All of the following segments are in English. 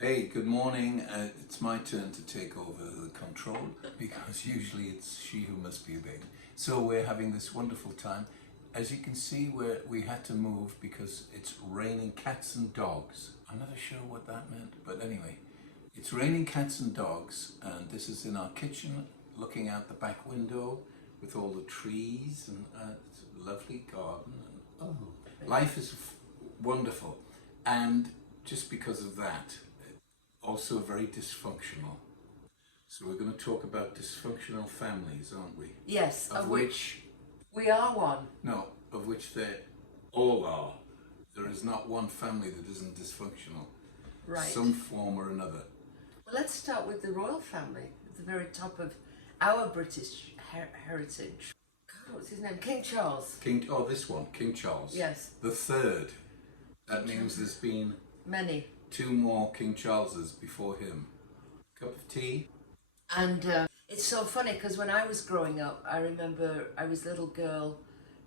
Hey, good morning. It's my turn to take over the control because usually it's she who must be obeyed. So we're having this wonderful time. As you can see, we had to move because it's raining cats and dogs. I'm not sure what that meant, but anyway, it's raining cats and dogs, and this is in our kitchen, looking out the back window with all the trees, and it's a lovely garden. And, life is wonderful, and just because of that, also very dysfunctional. So we're going to talk about dysfunctional families, aren't we? Yes, Of which, we are one. no, of which they all are. There is not one family that isn't dysfunctional. Right. Some form or another. Well, let's start with the royal family, at the very top of our British heritage. God, what's his name? King Charles. This one, King Charles. Yes. The third. That means there's been Many. two more King Charleses before him. Cup of tea? And it's so funny because when I was growing up, I remember I was a little girl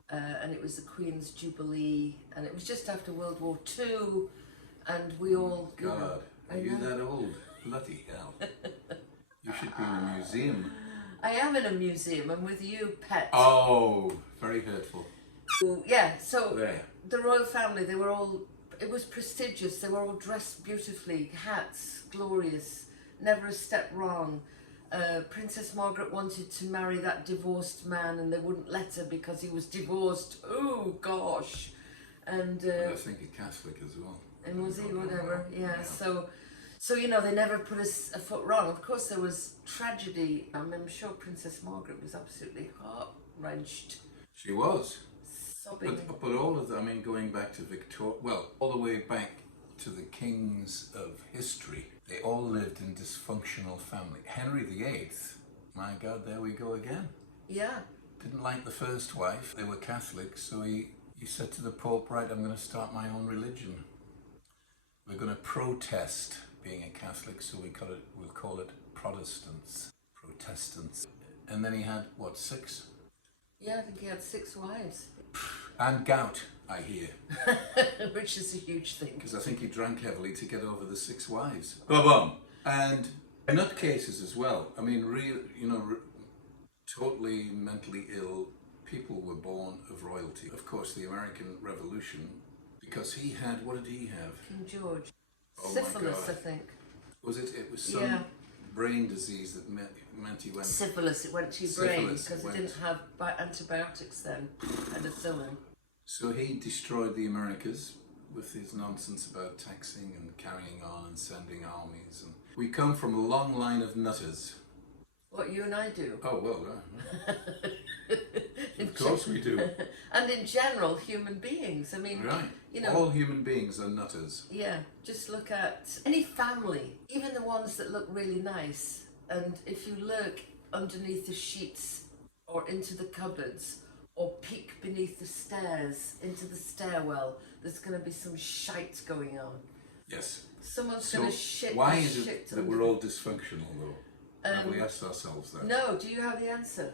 and it was the Queen's Jubilee, and it was just after World War II, and we all... God, are you that old? Bloody hell. You should be in a museum. I am in a museum, and with you, pet. Oh, very hurtful. Yeah, so There. the royal family, they were all... It was prestigious. They were all dressed beautifully, hats, glorious, never a step wrong. Princess Margaret wanted to marry that divorced man, and they wouldn't let her because he was divorced. Oh gosh! And I think a Catholic as well. and was he whatever? Yeah. So you know, they never put a foot wrong. Of course, there was tragedy. I'm sure Princess Margaret was absolutely heart-wrenched, She was. sobbing. But all of them, I mean, going back to Victoria, well, all the way back to the kings of history, they all lived in dysfunctional family. Henry VIII, my God, there we go again. Yeah. Didn't like the first wife. They were Catholics, so he said to the Pope, right, I'm going to start my own religion. We're going to protest being a Catholic, so we'll call it Protestants. Protestants. And then he had, what, 6? Yeah, I think he had 6 wives. And gout, I hear. Which is a huge thing. Because I think he drank heavily to get over the 6 wives. Ba-bum! And nutcases as well. I mean, totally mentally ill people were born of royalty. Of course, the American Revolution, because he had, what did he have? King George. Oh Syphilis, my God. I think. Was it? It was some brain disease that meant he went... Syphilis, it went to your brain Syphilis, because it didn't have antibiotics then, penicillin. So he destroyed the Americas with his nonsense about taxing and carrying on and sending armies. And we come from a long line of nutters. What you and I do. Oh, well, of course we do. And in general, human beings. I mean, Right. you know. All human beings are nutters. Yeah, just look at any family, even the ones that look really nice. And if you look underneath the sheets or into the cupboards or peek beneath the stairs into the stairwell, there's going to be some shite going on. Yes. Someone's So going to shit. why and is it shit that under we're all dysfunctional, though? Have we asked ourselves that? No, do you have the answer?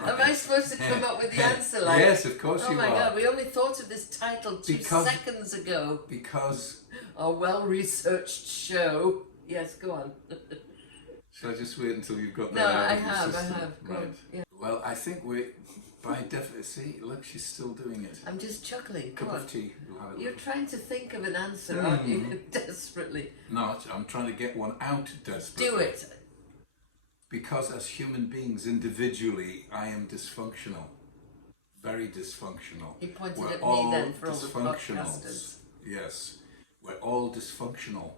Am I supposed to come up with the answer? Like, yes, of course you are. Oh my God, we only thought of this title 2 seconds ago. Because... Our well-researched show. Yes, go on. Shall I just wait until you've got that No, out I of your have. system? Go on, yeah. Well, I think by definition, see, look, she's still doing it. I'm just chuckling. Cup Come on. of tea. You'll have it. You're trying to think of an answer, aren't you? Desperately. No, I'm trying to get one out desperately. Do it. Because as human beings, individually, I am dysfunctional. Very dysfunctional. He pointed We're at all me then for all the dysfunctionals. podcasters. Yes, we're all dysfunctional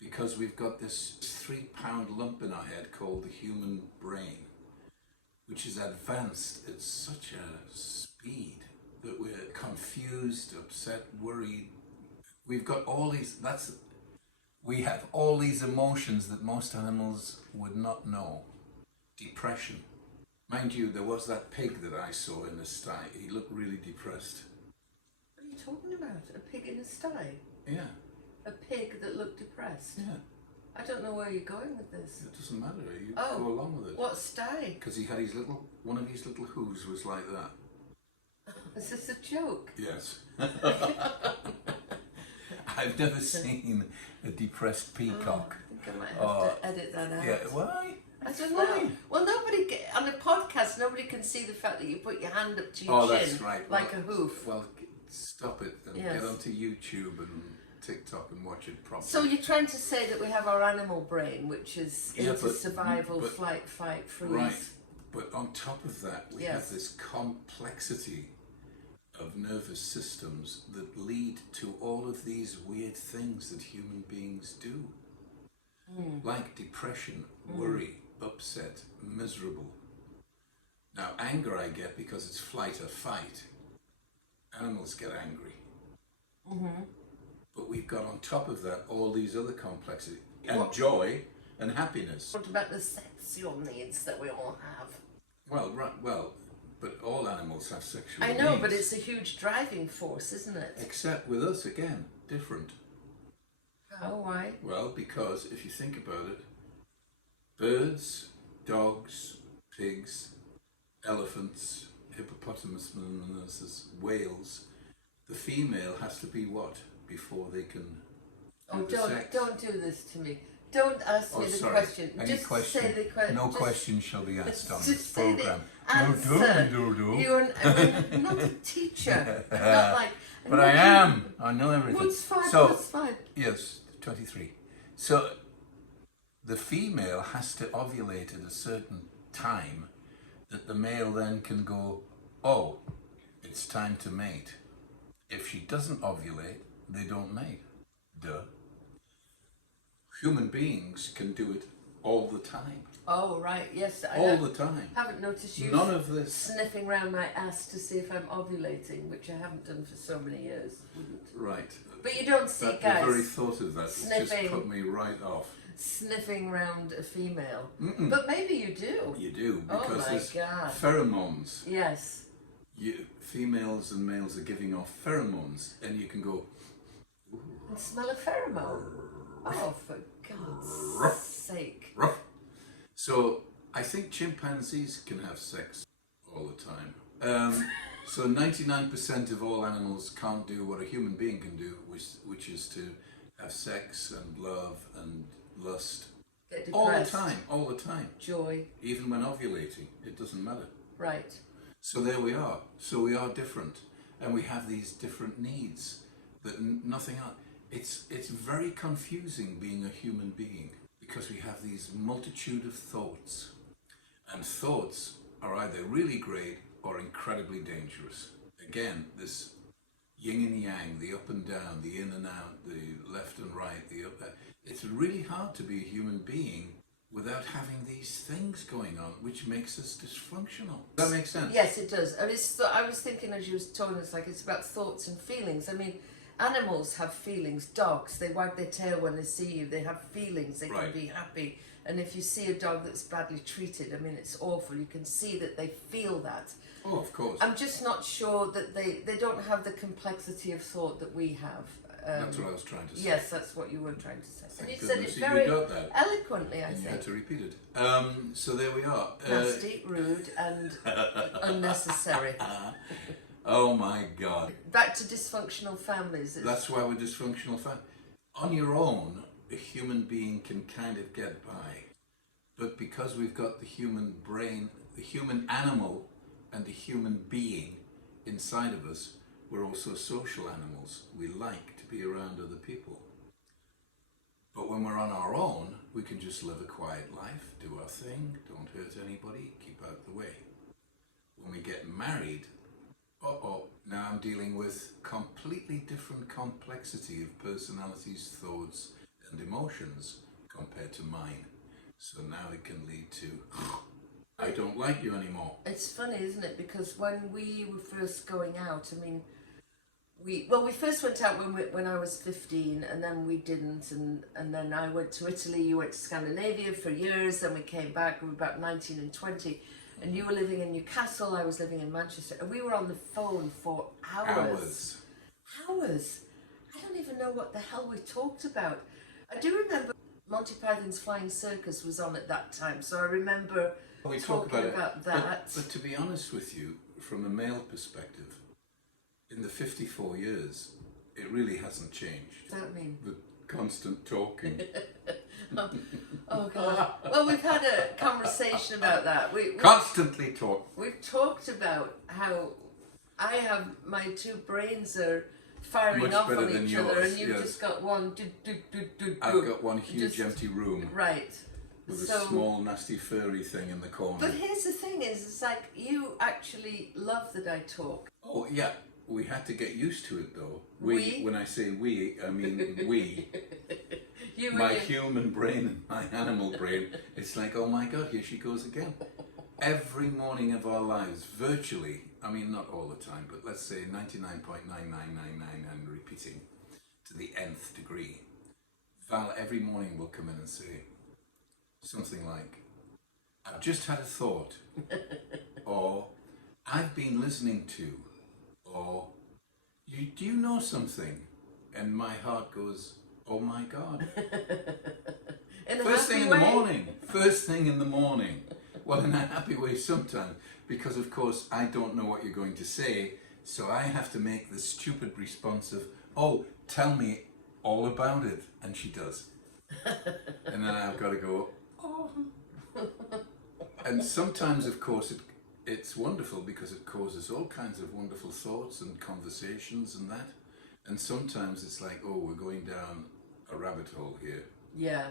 because we've got this 3-pound lump in our head called the human brain, which is advanced at such a speed that we're confused, upset, worried. We've got all these, we have all these emotions that most animals would not know. Depression. Mind you, there was that pig that I saw in the sty. He looked really depressed. What are you talking about? A pig in a sty? Yeah. A pig that looked depressed? Yeah. I don't know where you're going with this. It doesn't matter. You Oh, go along with it. What sty? Because he had one of his little hooves was like that. Is this a joke? Yes. I've never seen a depressed peacock. I think I might have to edit that out. Yeah, why? I don't know. Well, on a podcast, nobody can see the fact that you put your hand up to your chin That's right. like a hoof. Well, stop it and Yes. get onto YouTube and TikTok and watch it properly. So you're trying to say that we have our animal brain, which is Yeah, into survival, but- flight, fight, freeze. Right, but on top of that, we Yes. have this complexity of nervous systems that lead to all of these weird things that human beings do. Like depression, worry, upset, miserable. Now, anger I get because it's flight or fight. Animals get angry. But we've got on top of that all these other complexities and joy and happiness. What about the sexual needs that we all have? But all animals have sexual I know, needs. but it's a huge driving force, isn't it? Except with us, again, different. Oh, why? Well, because if you think about it, birds, dogs, pigs, elephants, hippopotamuses, whales, the female has to be what before they can have the sex? Don't do this to me. Don't ask me the question. Any Just question? say the question. No question shall be asked on this Just say the program. answer. No. You're not a teacher. I'm not like. But I am. I know everything. What's 5 So, plus 5? yes, 23. So the female has to ovulate at a certain time that the male then can go, oh, it's time to mate. If she doesn't ovulate, they don't mate. Duh. Human beings can do it all the time. Oh, right. Yes. All the time. Haven't noticed you None of this. sniffing round my ass to see if I'm ovulating, which I haven't done for so many years. Right. But you don't see The guys very thought of that just sniffing. put me right off. Sniffing round a female. But maybe you do. You do, Oh because my there's God. pheromones. Yes. Females and males are giving off pheromones, and you can go, And smell a pheromone. Oh, for God's sake. ruff. So I think chimpanzees can have sex all the time. So 99% of all animals can't do what a human being can do, which is to have sex and love and lust Get all the depressed. all the time, Joy. even when ovulating. It doesn't matter. Right. So there we are. So we are different, and we have these different needs that nothing else. It's very confusing being a human being because we have these multitude of thoughts, and thoughts are either really great or incredibly dangerous. Again, this yin and yang, the up and down, the in and out, the left and right, the up. It's really hard to be a human being without having these things going on, which makes us dysfunctional. Does that make sense? Yes, it does. I mean, I was thinking as you was talking, it's like it's about thoughts and feelings. I mean, animals have feelings. Dogs, they wag their tail when they see you. They have feelings. They can Right. be happy. And if you see a dog that's badly treated, I mean, it's awful. You can see that they feel that. Oh, of course. I'm just not sure that they don't have the complexity of thought that we have. That's what I was trying to say. Yes, that's what you were trying to say. And Thank you said it goodness you very got that. eloquently, I And you had think. to repeat it. So there we are. Nasty, rude, and unnecessary. Oh my God. Back to dysfunctional families. That's why we're dysfunctional. On your own, a human being can kind of get by. But because we've got the human brain, the human animal, and the human being inside of us, we're also social animals. We like to be around other people. But when we're on our own, we can just live a quiet life, do our thing, don't hurt anybody, keep out the way. When we get married, now I'm dealing with completely different complexity of personalities, thoughts, and emotions compared to mine. So now it can lead to, I don't like you anymore. It's funny, isn't it? Because when we were first going out, I mean, we first went out when I was 15, and then we didn't, and then I went to Italy, you went to Scandinavia for years, then we came back, we were about 19 and 20, and you were living in Newcastle, I was living in Manchester, and we were on the phone for hours. Hours. I don't even know what the hell we talked about. I do remember Monty Python's Flying Circus was on at that time, so I remember We talk talking about it. that. But to be honest with you, from a male perspective, in the 54 years, it really hasn't changed. What does that mean? The constant talking. Oh God. Well, we've had a conversation about that. Constantly talk. We've talked about how I have my two brains are firing Much off better on than each yours, other, and you've yes. just got one. I've got one huge Just- empty room Right. with a small nasty furry thing in the corner. But here's the thing: it's like you actually love that I talk. Oh yeah, we had to get used to it though. We? When I say we, I mean we. You My really- human brain and my animal brain, it's like, oh my God, here she goes again. Every morning of our lives, virtually, I mean not all the time, but let's say 99.99999 and repeating to the nth degree. Val every morning will come in and say something like, I've just had a thought, or I've been listening to, or do you know something? And my heart goes, oh my God. In a First happy thing in way. the morning. First thing in the morning. Well, in a happy way sometimes, because of course I don't know what you're going to say, so I have to make the stupid response of, oh, tell me all about it. And she does. And then I've got to go, oh. And sometimes, of course, it's wonderful because it causes all kinds of wonderful thoughts and conversations and that. And sometimes it's like, oh, we're going down a rabbit hole here Yeah.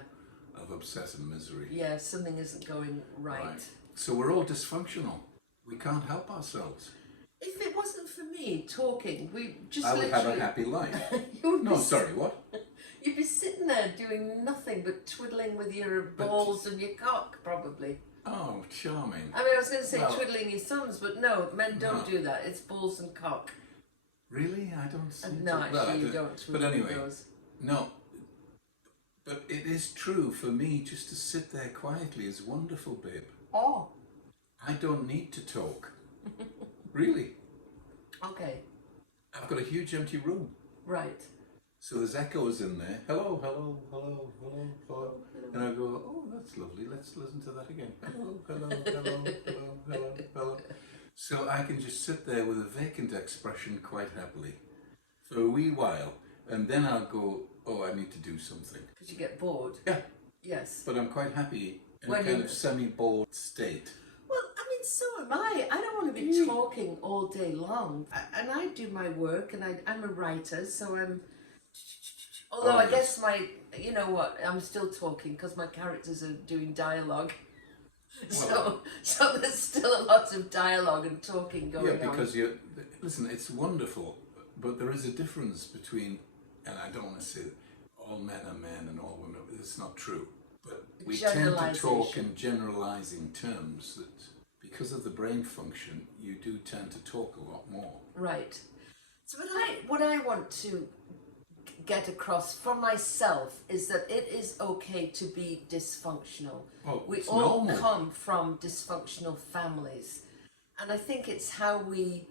of upset and misery. Yeah. Something isn't going right. So we're all dysfunctional. We can't help ourselves. If it wasn't for me talking, we just I would literally. have a happy life. You would No, be sorry, what? You'd be sitting there doing nothing but twiddling with your balls and your cock, probably. Oh, charming. I mean, I was going to say Well- twiddling your thumbs, but no, men don't No. do that. It's balls and cock. Really? I don't see No, actually, you don't But twiddle anyway, those. no. But it is true for me just to sit there quietly is wonderful, babe. Oh, I don't need to talk. Really. okay, I've got a huge empty room. right. So there's echoes in there. Hello, hello, hello, hello, hello. And I go, oh, that's lovely. Let's listen to that again. Hello, hello, hello, hello, hello, hello. So I can just sit there with a vacant expression quite happily for a wee while. And then I'll go, oh, I need to do something. Because you get bored. Yeah, Yes. but I'm quite happy in When a kind you- of semi-bored state. Well, I mean, so am I. I don't want to be talking all day long. And I do my work, and I'm a writer, so I'm. Although Oh, I yes. guess you know what, I'm still talking because my characters are doing dialogue. So there's still a lot of dialogue and talking going Yeah, on. because listen, it's wonderful, but there is a difference between, and I don't want to say that all men are men and all women, it's not true. But we tend to talk in generalizing terms that because of the brain function, you do tend to talk a lot more. Right. So what I want to get across for myself is that it is okay to be dysfunctional. Oh, We it's all normal. come from dysfunctional families. And I think it's how we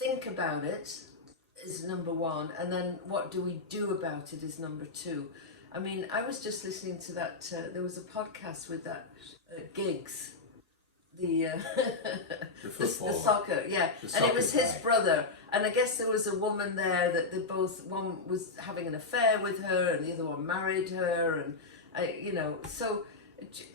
think about it is number one, and then what do we do about it is number two. I mean, I was just listening to that, there was a podcast with that Giggs, the the footballer. soccer, yeah, The and it was soccer his guy. brother, and I guess there was a woman there that they both, one was having an affair with her, and the other one married her, and you know, so,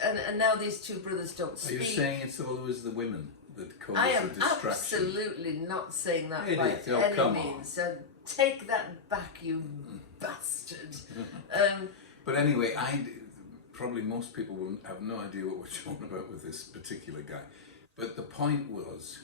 and now these two brothers don't Are speak. you saying it's always the women that cause I the am distraction? absolutely not saying that It by is. Oh, any come on. means. Take that back, you bastard. But anyway, probably most people will have no idea what we're talking about with this particular guy. But the point was,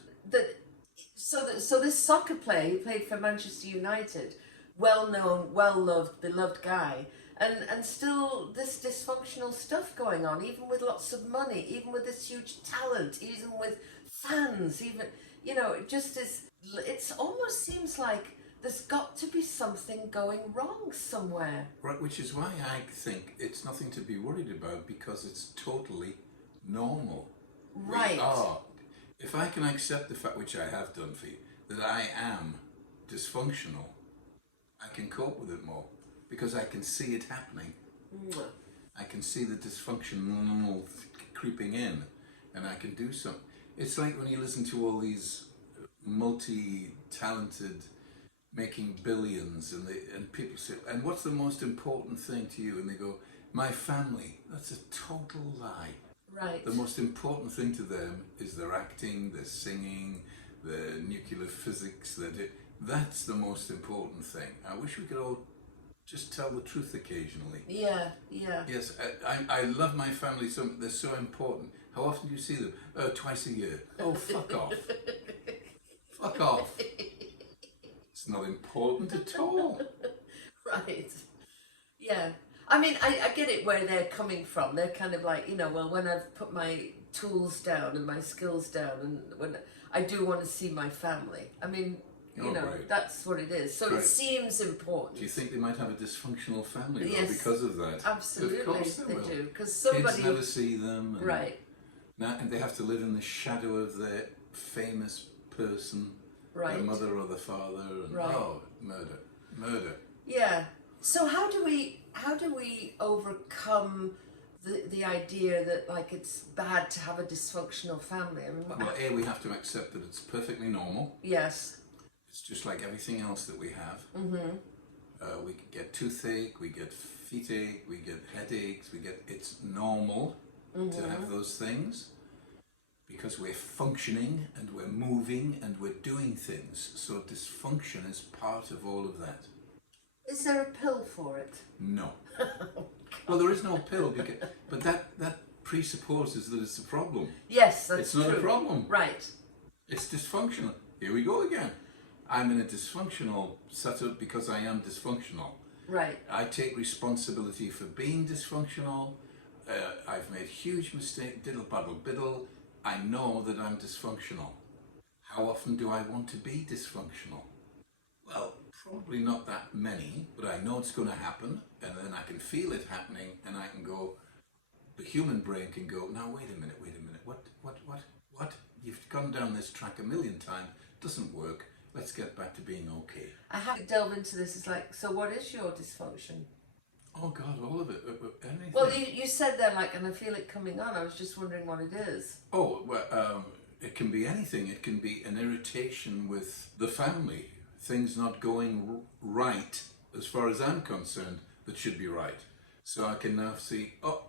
So this soccer player, he played for Manchester United, well known, well loved, beloved guy, and still this dysfunctional stuff going on, even with lots of money, even with this huge talent, even with fans, even, you know, it just is, it almost seems like there's got to be something going wrong somewhere. right, which is why I think it's nothing to be worried about because it's totally normal. Right. We are. If I can accept the fact, which I have done for you, that I am dysfunctional, I can cope with it more because I can see it happening. I can see the dysfunction creeping in and I can do something. It's like when you listen to all these multi-talented making billions, and people say, and what's the most important thing to you? And they go, my family. That's a total lie. Right. The most important thing to them is their acting, their singing, their nuclear physics. That's the most important thing. I wish we could all just tell the truth occasionally. Yeah, yeah. Yes, I love my family so they're so important. How often do you see them? Twice a year. Oh, fuck off. Fuck off. It's not important at all. Right. Yeah. I mean, I get it where they're coming from. They're kind of like, well, when I've put my tools down and my skills down, and when I do want to see my family. I mean, right. That's what it is. So Right. It seems important. Do you think they might have a dysfunctional family though, Yes, because of that? Absolutely, Of course they will. do. Because Kids never see them. And Right. Now, and they have to live in the shadow of their famous person, Right. their mother or the father, and Right. oh, murder. Yeah. So how do we overcome the idea that like it's bad to have a dysfunctional family? I mean, Well, we have to accept that it's perfectly normal. yes. It's just like everything else that we have. Mm-hmm. We get toothache, we get feet ache, we get headaches, it's normal to have those things because we're functioning and we're moving and we're doing things. So dysfunction is part of all of that. Is there a pill for it? No. Well, there is no pill, but that presupposes that it's a problem. Yes, that's It's not true. a problem. Right. It's dysfunctional. Here we go again. I'm in a dysfunctional setup because I am dysfunctional. Right. I take responsibility for being dysfunctional. I've made huge mistakes, diddle paddle biddle. I know that I'm dysfunctional. How often do I want to be dysfunctional? Well, probably not that many, but I know it's going to happen, and then I can feel it happening, and I can go, the human brain can go, now wait a minute, what? You've gone down this track a million times, doesn't work, let's get back to being okay. I have to delve into this. It's like, so what is your dysfunction? Oh God, all of it, anything. Well, you said that like, and I feel it coming on. I was just wondering what it is. Oh, well, it can be anything. It can be an irritation with the family, things not going right as far as I'm concerned that should be right. So I can now see, oh,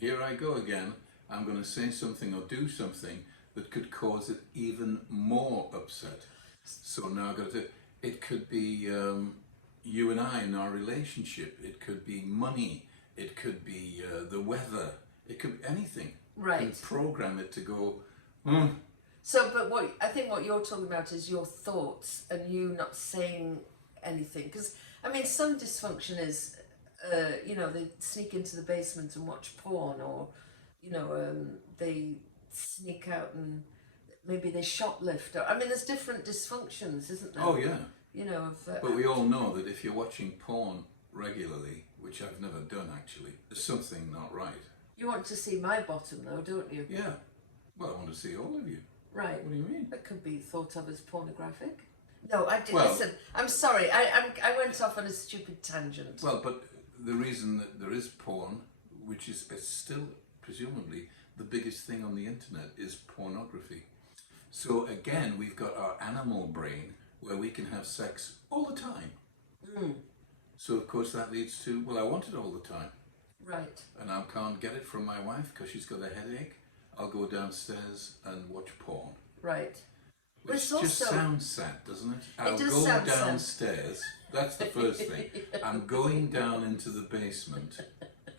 here I go again. I'm going to say something or do something that could cause it even more upset. So now I've got to, it could be you and I in our relationship. It could be money. It could be the weather. It could be anything. Right. You can program it to go, So, but what you're talking about is your thoughts and you not saying anything. Because, I mean, some dysfunction is, they sneak into the basement and watch porn, or, they sneak out and maybe they shoplift. Or, I mean, there's different dysfunctions, isn't there? oh yeah. But we all know that if you're watching porn regularly, which I've never done actually, there's something not right. You want to see my bottom though, don't you? Yeah. Well, I want to see all of you. Right. What do you mean? That could be thought of as pornographic. No, I did. Well- Listen, I'm sorry. I went off on a stupid tangent. Well, but the reason that there is porn, which is still presumably the biggest thing on the internet, is pornography. So again, we've got our animal brain where we can have sex all the time. So of course that leads to, well, I want it all the time. Right. And I can't get it from my wife because she's got a headache. I'll go downstairs and watch porn. Right. But Which it's just also- sounds sad, doesn't it? I'll does go sound sad. downstairs. That's the first thing. I'm going down into the basement.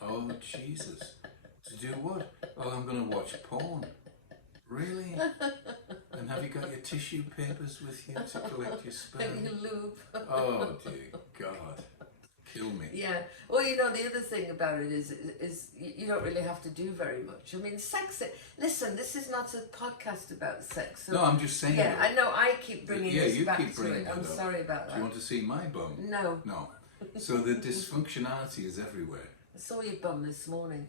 Oh, Jesus. To do what? Well, I'm going to watch porn. Really? And have you got your tissue papers with you to collect your sperm? You lube. Oh, dear God. Kill me. Yeah. Well, the other thing about it is you don't really have to do very much. I mean, sex. Listen, this is not a podcast about sex. So, No, I'm just saying. yeah, that. I know. I keep bringing Yeah, this you back keep to bringing it. it I'm up. sorry about Do that. you want to see my bum? No. No. So the dysfunctionality is everywhere. I saw your bum this morning,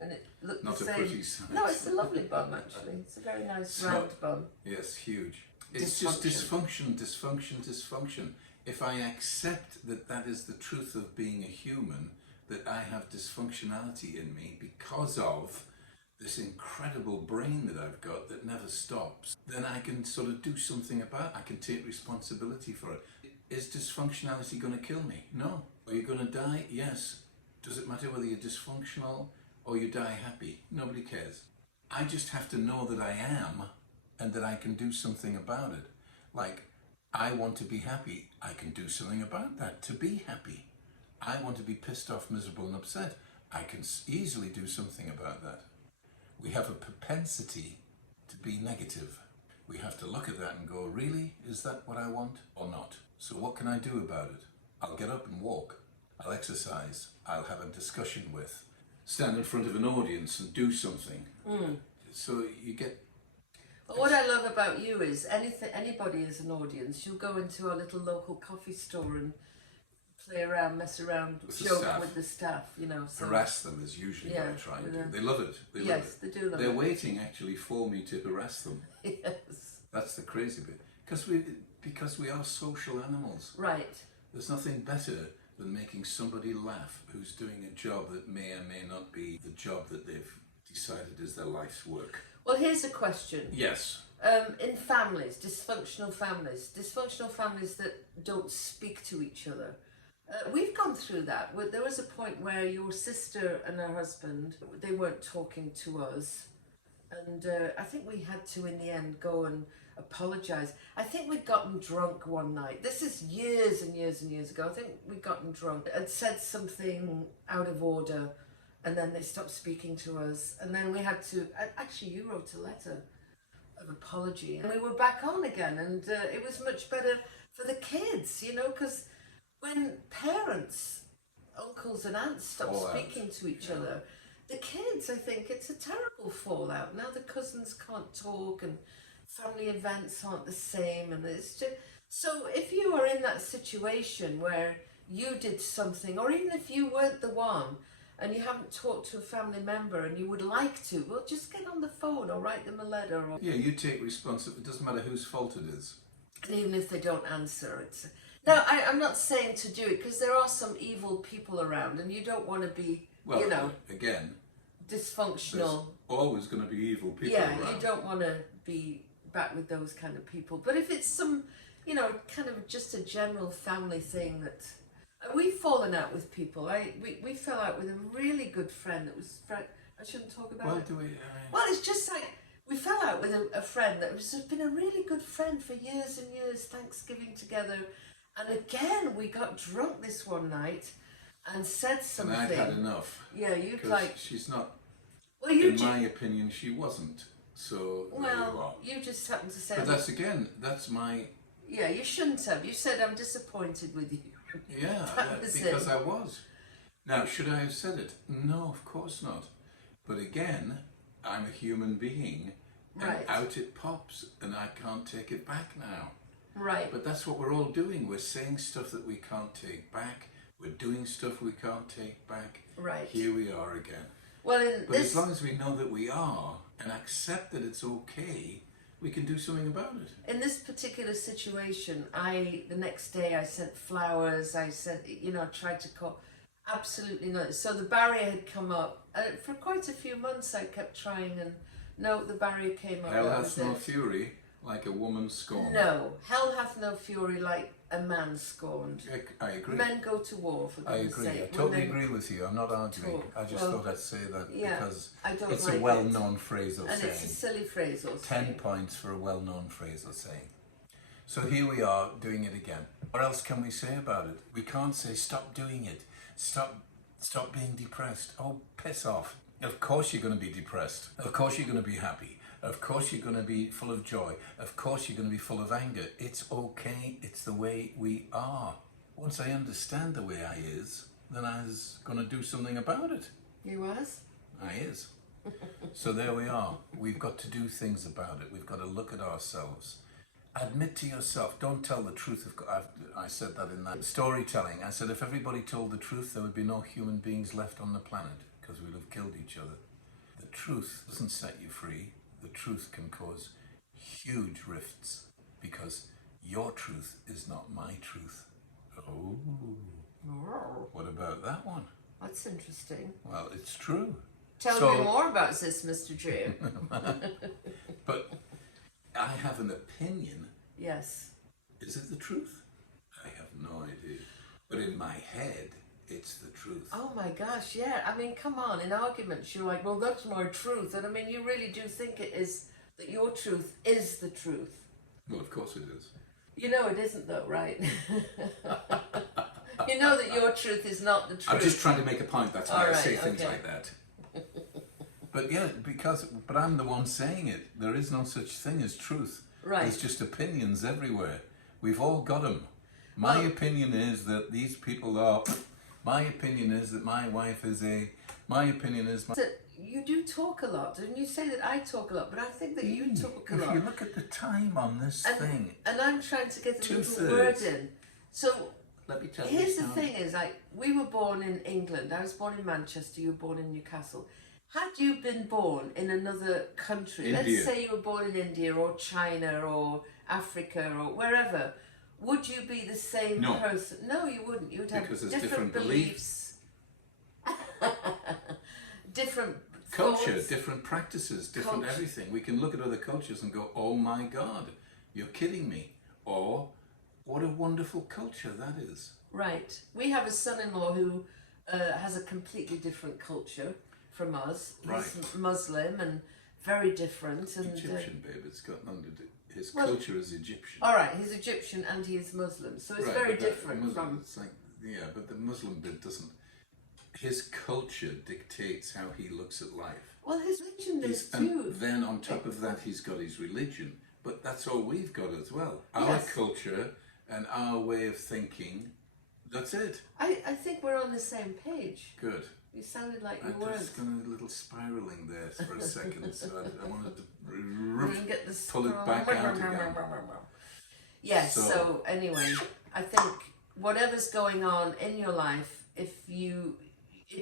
and it looked Not the a same. pretty sight. No, it's a lovely bum actually. It's a very nice So- round bum. Yes, huge. It's just dysfunction. If I accept that that is the truth of being a human, that I have dysfunctionality in me because of this incredible brain that I've got that never stops, then I can sort of do something about it. I can take responsibility for it. Is dysfunctionality going to kill me? No. Are you going to die? Yes. Does it matter whether you're dysfunctional or you die happy? Nobody cares. I just have to know that I am and that I can do something about it. Like, I want to be happy. I can do something about that to be happy. I want to be pissed off, miserable and upset. I can easily do something about that. We have a propensity to be negative. We have to look at that and go, really? Is that what I want or not? So what can I do about it? I'll get up and walk. I'll exercise. I'll have a discussion with. Stand in front of an audience and do something. So you get... But what I love about you is anybody is an audience. You'll go into our little local coffee store and play around, mess around, joke with the staff, you know. So. Harass them is usually what I try and do. They love it. They love it. They do love it. They're waiting actually for me to harass them. Yes. That's the crazy bit. Because we are social animals. Right. There's nothing better than making somebody laugh who's doing a job that may or may not be the job that they've decided is their life's work. Well, here's a question. Yes. In families, dysfunctional families that don't speak to each other. We've gone through that. There was a point where your sister and her husband, they weren't talking to us. And I think we had to, in the end, go and apologise. I think we'd gotten drunk one night. This is years and years and years ago. I think we'd gotten drunk and said something out of order. And then they stopped speaking to us. And then we had to... Actually, you wrote a letter of apology. And we were back on again. And it was much better for the kids, you know, because when parents, uncles and aunts stop speaking to each other, the kids, I think, it's a terrible fallout. Now the cousins can't talk and family events aren't the same. And it's just... So if you are in that situation where you did something, or even if you weren't the one, and you haven't talked to a family member and you would like to, well, just get on the phone or write them a letter. Or... Yeah, you take responsibility. It doesn't matter whose fault it is. And even if they don't answer, it's... Now, I'm not saying to do it, because there are some evil people around and you don't want to be, well, you know... again... Dysfunctional. There's always going to be evil people around. Yeah, you don't want to be back with those kind of people. But if it's some, you know, kind of just a general family thing that... We've fallen out with people. We fell out with a really good friend that was... I shouldn't talk about it. Well, it's just like... We fell out with a friend that has been a really good friend for years and years, Thanksgiving together. And again, we got drunk this one night and said something. And I'd had enough. Yeah, you'd like... She's not... Well, in my opinion, she wasn't. So, well, you just happened to say... But that's my... Yeah, you shouldn't have. You said, I'm disappointed with you. Yeah, because I was. Now, should I have said it? No, of course not. But again, I'm a human being, and out it pops, and I can't take it back now. Right. But that's what we're all doing. We're saying stuff that we can't take back. We're doing stuff we can't take back. Right. Here we are again. Well, but as long as we know that we are, and accept that it's okay, we can do something about it. In this particular situation, the next day I sent flowers, I sent, you know, tried to call, absolutely not. So the barrier had come up. For quite a few months I kept trying and no, the barrier came up. Hell hath no fury like a woman scorned. No, hell hath no fury like a man scorned. I agree. Men go to war, for goodness sake. I agree. I totally agree with you. I'm not arguing. I just thought I'd say that because it's a well-known phrase or saying. And it's a silly phrase or saying. 10 points for a well-known phrase or saying. So here we are doing it again. What else can we say about it? We can't say stop doing it. Stop being depressed. Oh, piss off. Of course you're going to be depressed. Of course you're going to be happy. Of course you're going to be full of joy. Of course you're going to be full of anger. It's okay. It's the way we are. Once I understand the way I is, then I was going to do something about it. You was? I is. So there we are. We've got to do things about it. We've got to look at ourselves. Admit to yourself. Don't tell the truth. I said that in that storytelling. I said if everybody told the truth, there would be no human beings left on the planet because we'd have killed each other. The truth doesn't set you free. The truth can cause huge rifts because your truth is not my truth. Oh. What about that one? That's interesting. Well, it's true. Tell me more about this, Mr. J. But I have an opinion. Yes. Is it the truth? I have But in my head, it's the truth. Oh my gosh, yeah. I mean, come on, in arguments you're like, well, that's my truth. And I mean, you really do think it is, that your truth is the truth. Well, of course it is. You know it isn't though, right? You know that your truth is not the truth. I'm just trying to make a point, that's why I say things okay. like that. But yeah, but I'm the one saying it. There is no such thing as truth. Right. There's just opinions everywhere. We've all got them. My opinion is that these people are... My opinion is that my wife is a... My opinion is... You do talk a lot, and you say that I talk a lot, but I think that you talk a lot. If you look at the time on this thing... And I'm trying to get a little 2/3. word in. So, let me tell you here's the thing is, we were born in England. I was born in Manchester, you were born in Newcastle. Had you been born in another country, India. let's say you were born in India or China or Africa or wherever, would you be the same person? No, you wouldn't. You would have different beliefs. Different culture, thoughts. different practices, different everything. We can look at other cultures and go, oh my God, you're kidding me. Or, what a wonderful culture that is. Right. We have a son-in-law who has a completely different culture from us. He's Muslim and very different. And, Egyptian, babe, it's got nothing to do. His culture is Egyptian. All right, he's Egyptian and he is Muslim, so it's very different Muslim, it's like, yeah, but the Muslim bit doesn't. His culture dictates how he looks at life. Well, his religion is too. And then on top of that, he's got his religion. But that's all we've got as well. Our culture and our way of thinking. That's it. I think we're on the same page. Good. You sounded like you I weren't. just got a little spiraling there for a second, so I wanted to pull it back out again. Yes, so anyway, I think whatever's going on in your life, if you're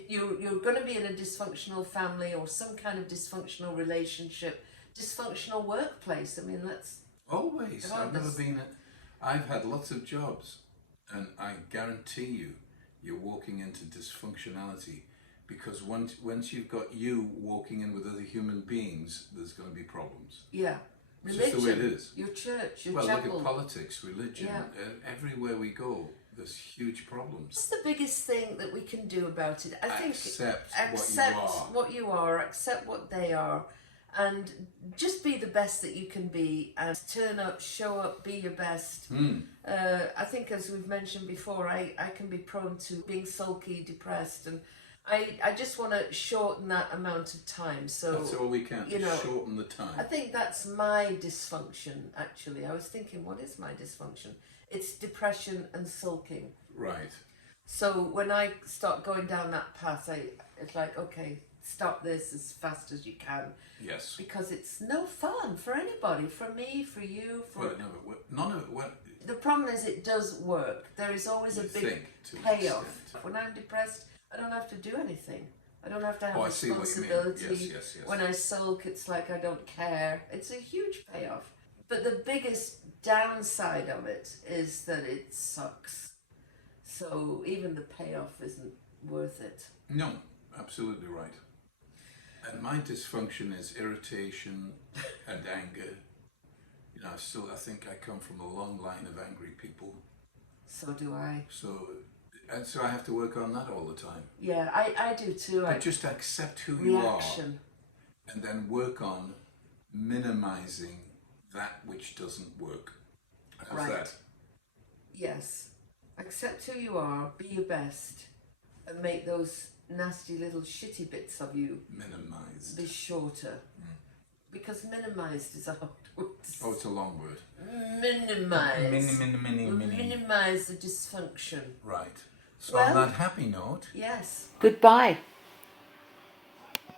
going to be in a dysfunctional family or some kind of dysfunctional relationship, dysfunctional workplace, I mean, that's... Always. I've never been... I've had lots of jobs, and I guarantee you're walking into dysfunctionality. Because once you've got you walking in with other human beings, there's going to be problems. Yeah. It's Religion, just the way it is. Your church, your chapel. Well, look at politics, religion. Everywhere we go, there's huge problems. What's the biggest thing that we can do about it? I think accept what you are, accept what they are, and just be the best that you can be, and turn up, show up, be your best. I think, as we've mentioned before, I can be prone to being sulky, depressed, and I just want to shorten that amount of time. So that's all we can, shorten the time. I think that's my dysfunction, actually. I was thinking, what is my dysfunction? It's depression and sulking. Right. So when I start going down that path, it's like, okay, stop this as fast as you can. Yes. Because it's no fun for anybody, for me, for you, for... Well, no, but none of it... The problem is it does work. There is always a big payoff. When I'm depressed, I don't have to do anything. I don't have to have responsibility. Yes. When I sulk, it's like I don't care. It's a huge payoff. But the biggest downside of it is that it sucks. So even the payoff isn't worth it. No, absolutely right. And my dysfunction is irritation and anger. You know, I think I come from a long line of angry people. So do I. So I have to work on that all the time. Yeah, I do too. But just accept who you are, and then work on minimizing that which doesn't work. How's that? Yes. Accept who you are, be your best, and make those nasty little shitty bits of you be shorter. Because minimized is a hard word. Oh, it's a long word. Minimize. Minimize the dysfunction. Right. So on that happy note... Yes. Goodbye.